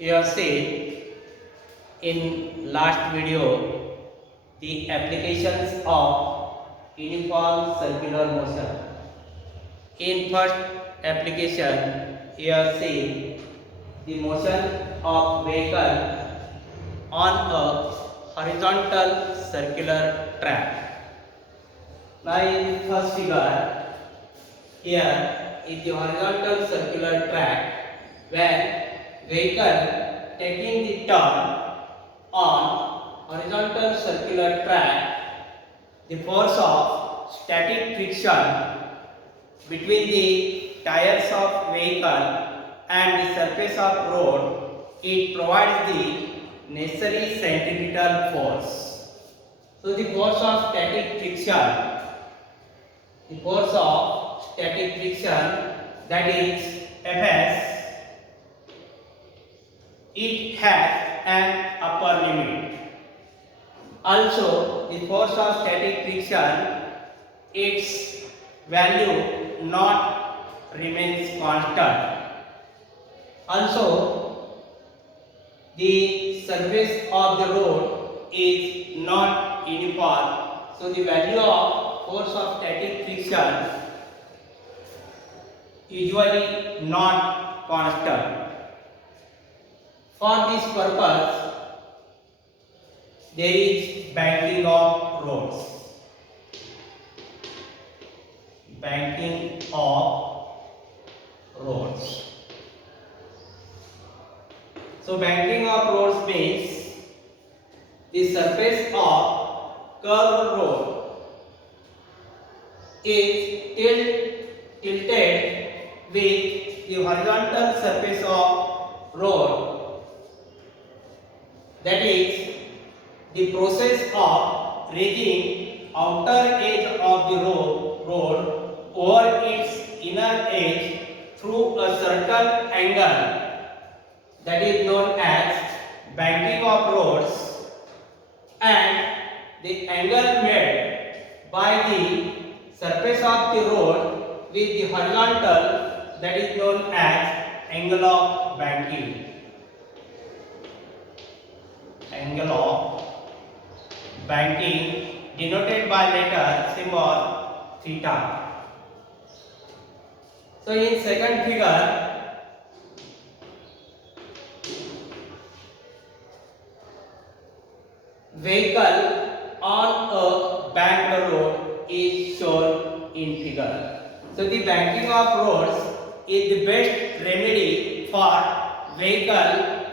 You have seen in last video the applications of uniform circular motion. In first application, you have seen the motion of vehicle on a horizontal circular track. Now in first figure, here is the horizontal circular track when vehicle taking the turn on horizontal circular track, the force of static friction between the tires of vehicle and the surface of road, it provides the necessary centripetal force. So the force of static friction, that is Fs, it has an upper limit. Also, the force of static friction, its value not remains constant. Also, the surface of the road is not uniform. So, the value of force of static friction usually not constant. For this purpose, there is banking of roads. Banking of roads. So banking of roads means the surface of curved road is tilted with the horizontal surface of road. That is the process of raising outer edge of the road over its inner edge through a certain angle, that is known as banking of roads, and the angle made by the surface of the road with the horizontal, that is known as angle of banking. Angle of banking denoted by letter symbol theta. So in second figure, vehicle on a banked road is shown in figure. So the banking of roads is the best remedy for vehicle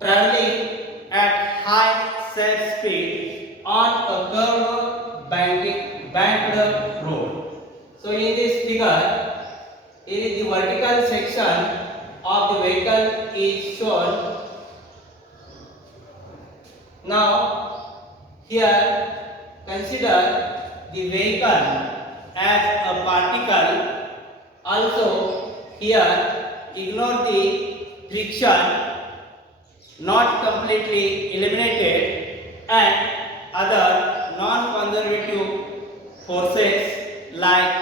traveling at high safe speed on a curved banked road. So in this figure, it is the vertical section of the vehicle is shown. Now here consider the vehicle as a particle. Also here ignore the friction not completely eliminated and other non-conservative forces like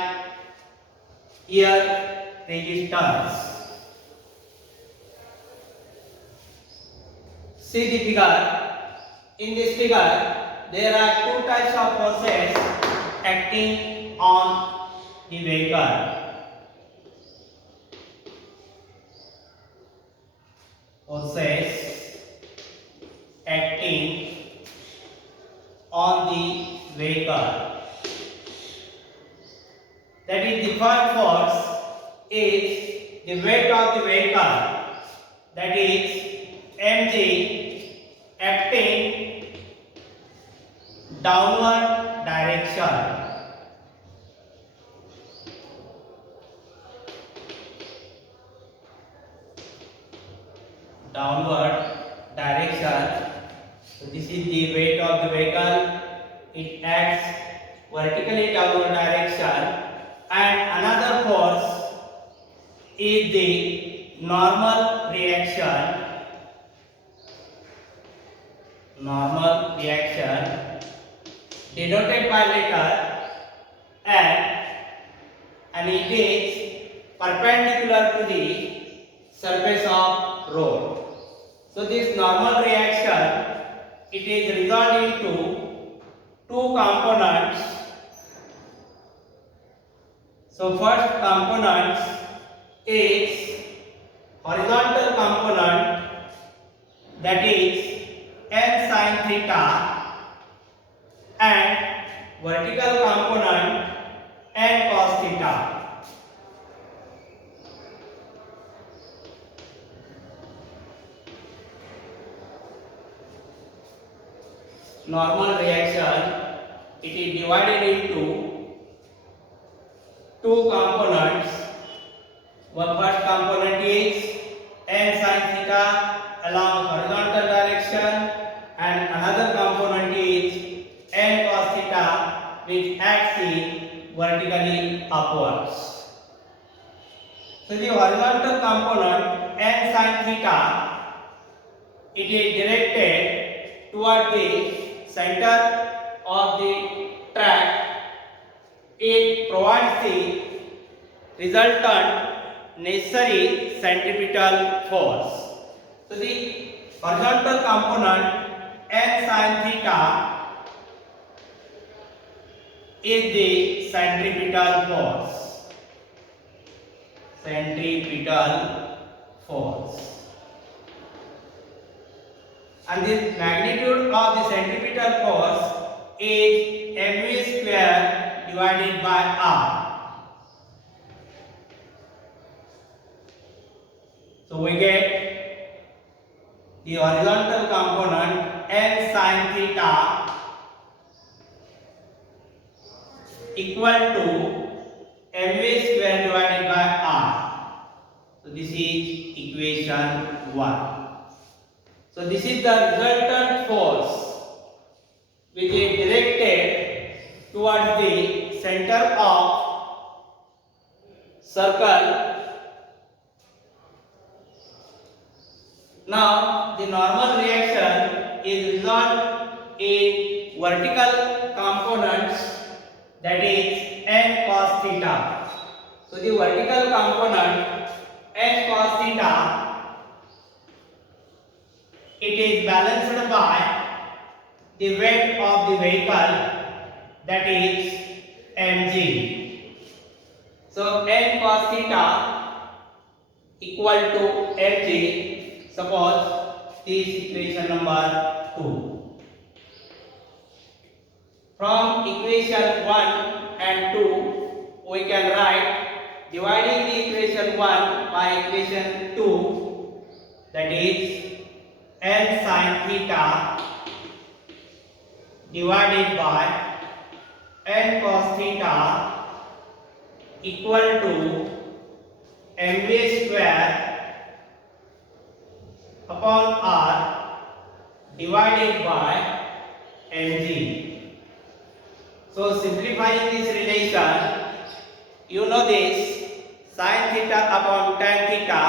air resistance. See the figure. In this figure, there are two types of forces acting on the vehicle. Forces acting on the vehicle. That is, the first force is the weight of the vehicle, that is mg, acting downward direction. So this is the weight of the vehicle. It acts vertically downward direction, and another force is the normal reaction. Denoted by letter N, and it is perpendicular to the surface of road. So this normal reaction, it is resolved into two components. So first component is horizontal component, that is n sin theta, and vertical component n cos theta. Normal reaction, it is divided into two components. One first component is n sin theta along horizontal direction, and another component is n cos theta which acts in vertically upwards. So the horizontal component n sin theta, it is directed toward the center of the track. It provides the resultant necessary centripetal force. So the horizontal component n sin theta is the centripetal force. Centripetal force. And the magnitude of the centripetal force is mv square divided by r. So we get the horizontal component n sin theta equal to mv square divided by r. So this is equation 1. So this is the resultant force which is directed towards the center of circle. Now the normal reaction is resolved in vertical components, that is n cos theta. So the vertical component n cos theta, it is balanced by the weight of the vehicle, that is mg. So n cos theta equal to mg. Suppose this equation number 2. From equation 1 and 2 we can write, dividing the equation 1 by equation 2, that is n sin theta divided by n cos theta equal to mv square upon r divided by mg. So simplifying this relation, you know this, sin theta upon tan theta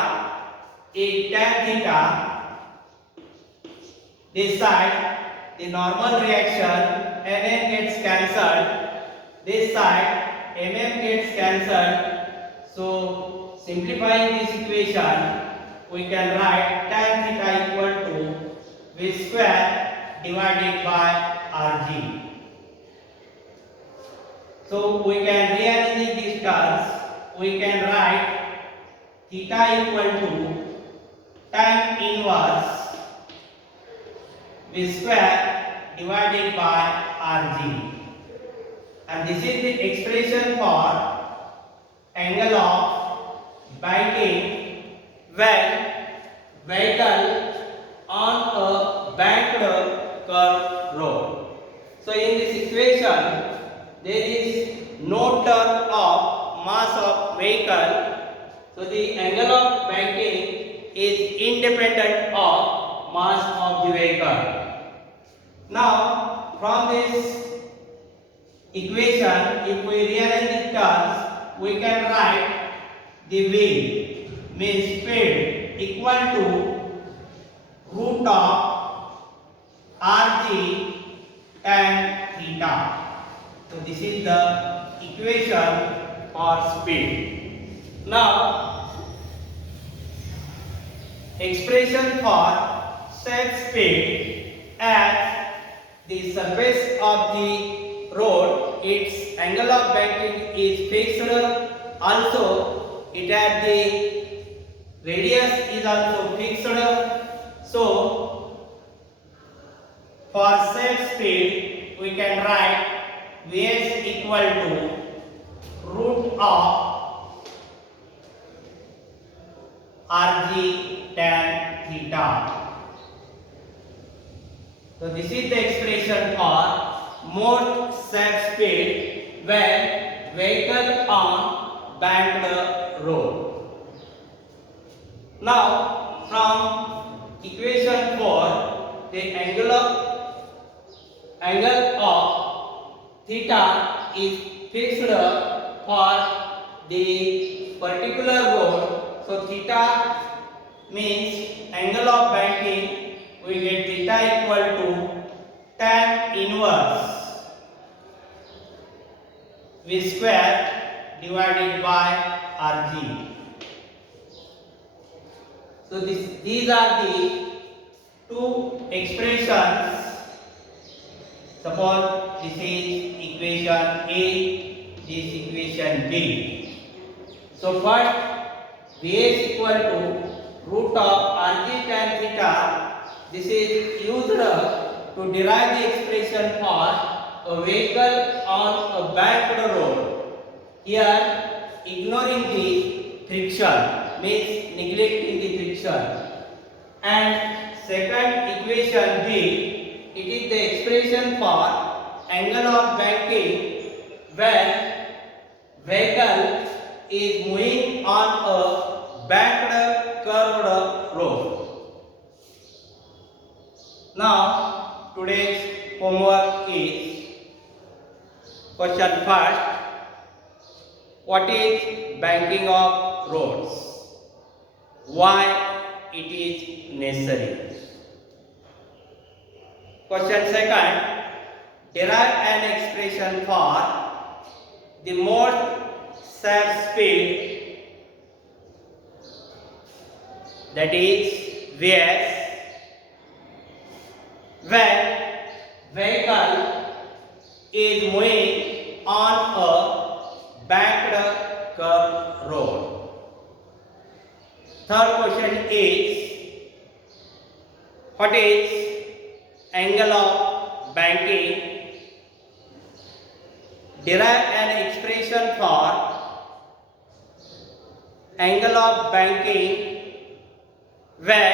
is tan theta. This side, the normal reaction, Nm gets cancelled. This side, mm gets cancelled. So simplifying this equation, we can write tan theta equal to v square divided by rg. So we can rearrange these terms. We can write theta equal to tan inverse v square divided by rg, and this is the expression for angle of banking when vehicle on a banked curved road. So in this equation there is no term of mass of vehicle, so the angle of banking is independent of mass of the vehicle. Now from this equation, if we rearrange the terms, we can write the v means speed equal to root of rg tan theta. So this is the equation for speed. Now expression for safe speed as the surface of the road, its angle of banking is fixed. Also, it has the radius is also fixed. So, for safe speed, we can write Vs equal to root of Rg tan theta. So this is the expression for most safe speed when vehicle on banked road. Now from equation 4, the angle of theta is fixed for the particular road. So theta means angle of banking. We get theta equal to tan inverse V square divided by Rg. So these are the two expressions. Suppose this is equation A, this equation B. So first Vs equal to root of Rg tan theta. This is used to derive the expression for a vehicle on a banked road. Here, ignoring the friction means neglecting the friction. And second equation B, it is the expression for angle of banking when vehicle is moving on a banked curved road. Now, today's homework is question first. What is banking of roads? Why it is necessary? Question second. Derive an expression for the most safe speed, that is Vs, when vehicle is moving on a banked curved road. Third question is, what is angle of banking? Derive an expression for angle of banking when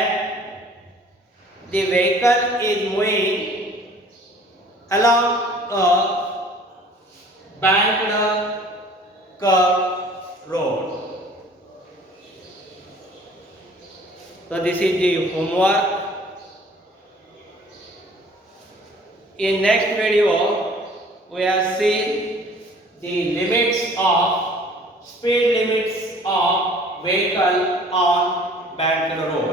the vehicle is moving along a banked curved road. So this is the homework. In next video, we have seen the speed limits of vehicle on banked road.